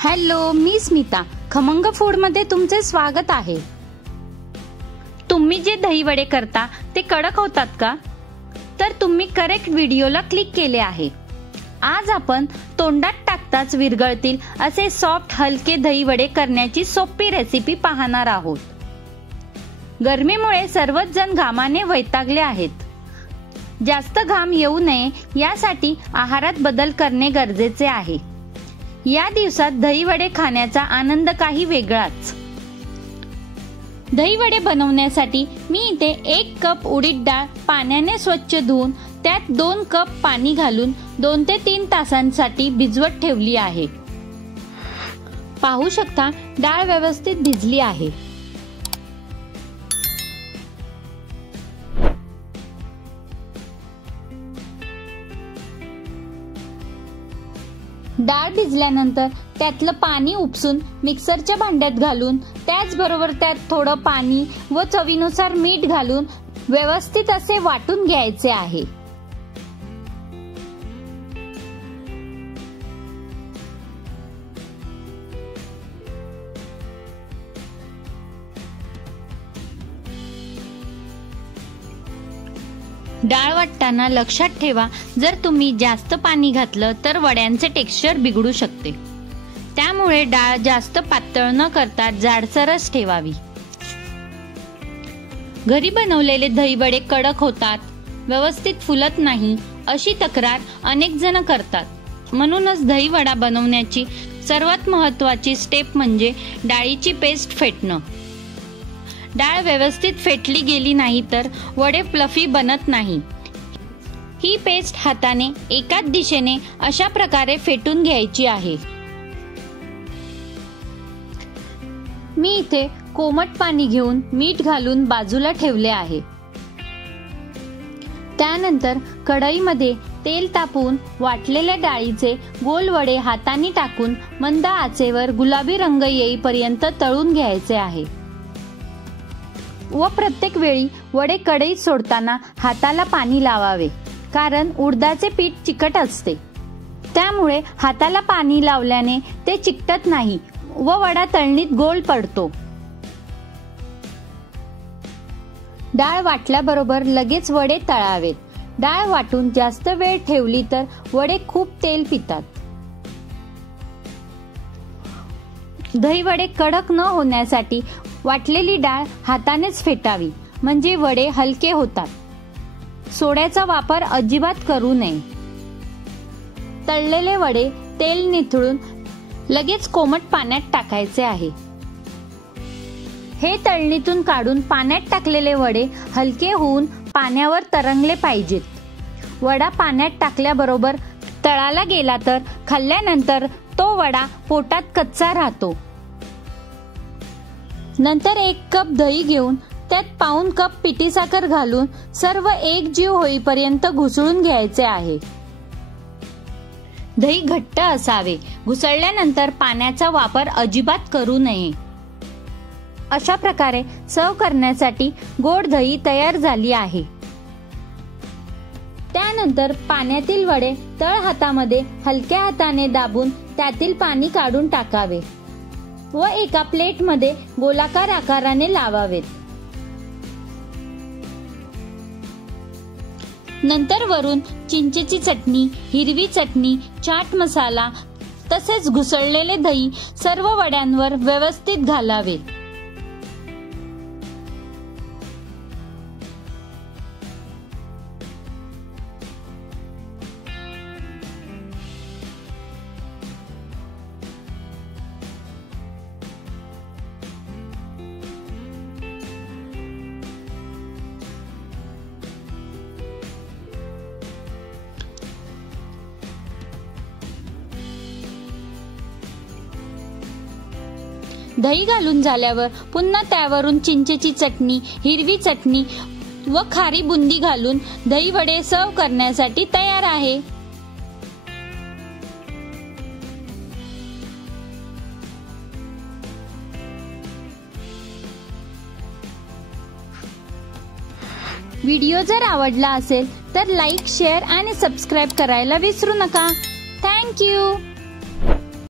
Hello, मी स्मिता. खमंग food मध्ये तुमचे स्वागत आहे. तुम्ही जे दही वडे करता ते कडक होतात का? तर तुम्ही करेक्ट व्हिडिओला क्लिक केले आहे. आज आपण तोंडात टाकताच विरघळतील असे सॉफ्ट हलके दही वडे करण्याची सोपी रेसिपी पाहणार आहोत. गरमीमुळे सर्वच जण घामाने वैतागले आहेत. जास्त घाम येऊ नये यासाठी आहारात बदल करणे गरजेचे आहे. या दिवसात दही वडे खाण्याचा आनंद काही वेगळाच. दही वडे बनवण्यासाठी मी इथे 1 कप उडीद डाळ पाण्याने स्वच्छ धुवून त्यात 2 कप पाणी घालून 2 ते 3 तासांसाठी भिजवत ठेवली आहे. पाहू शकता डाळ व्यवस्थित भिजली आहे. डाळ भिजल्यानंतर त्यातलं पाणी उपसून मिक्सरच्या भांड्यात घालून त्याचबरोबर त्यात थोडं पाणी व चवीनुसार मीठ घालून व्यवस्थित असे वाटून घ्यायचे आहे. डाळ वाटताना लक्षात ठेवा, जर तुम्ही जास्त पाणी घातलं तर वड्यांचे टेक्स्चर बिघडू शकते. त्यामुळे डाळ जास्त पातळ न करता जाडसरच ठेवावी. घरी बनवलेले दही वडे कडक होतात, व्यवस्थित फुलत नाही अशी तक्रार अनेक जण करतात. म्हणूनच दही वडा बनवण्याची सर्वात महत्त्वाची स्टेप म्हणजे डाळीची पेस्ट फेटणं. डाळ व्यवस्थित फेटली गेली नाही तर वडे फ्लफी बनत नाही. ही पेस्ट हाताने एकाच दिशेने अशा प्रकारे फेटून घ्यायची आहे. मी इथे कोमट पाणी घेऊन मीठ घालून बाजूला ठेवले आहे. त्यानंतर कढईमध्ये तेल तापवून वाटलेल्या डाळीचे गोल वडे हाताने टाकून मंद आचेवर गुलाबी रंग येईपर्यंत तळून घ्यायचे आहे. व प्रत्येक वेळी वडे कढईत सोडताना हाताला पाणी लावावे, कारण उडदाचे पीठ चिकट असते. त्यामुळे हाताला पाणी लावल्याने ते चिकटत नाही व वडा तळणीत गोल पडतो. डाळ वाटल्याबरोबर लगेच वडे तळावेत. डाळ वाटून जास्त वेळ ठेवली तर वडे खूप तेल पितात. दही वडे कडक न होण्यासाठी वाटलेली डाळ हातानेच फेटावी, म्हणजे वडे हलके होतात. सोड्याचा वापर अजिबात करू नये. तळलेले वडे तेल निथळून लगेच कोमट पाण्यात टाकायचे आहे. हे तळणीतून काढून पाण्यात टाकलेले वडे हलके होऊन पाण्यावर तरंगले पाहिजेत. वडा पाण्यात टाकल्याबरोबर तळाला गेला तर खाल्ल्यानंतर तो वडा पोटात कच्चा राहतो. नंतर 1 कप दही घेऊन त्यात पाऊण कप पिठी साखर घालून सर्व एकजीव होईपर्यंत घुसळून घ्यायचे आहे. दही घट्ट असावे. घुसळल्यानंतर पाण्याचा वापर अजिबात करू नये. अशा प्रकारे सर्व करण्यासाठी गोड दही तयार झाली आहे. त्यानंतर पाण्यातील वडे तळ हातामध्ये हलक्या हाताने दाबून त्यातील पाणी काढून टाकावे व एका प्लेटमध्ये गोलाकार आकाराने लावावेत. नंतर वरून चिंचेची चटणी, हिरवी चटणी, चाट मसाला तसेच घुसळलेले दही सर्व वड्यांवर व्यवस्थित घालावे. दही घालून झाल्यावर पुन्हा त्यावरून चिंचेची चटणी, हिरवी चटणी व खारी बुंदी घालून दही वडे सर्व करण्यासाठी तयार आहे. व्हिडिओ जर आवडला असेल तर लाईक, शेअर आणि सबस्क्राईब करायला विसरू नका. Thank you.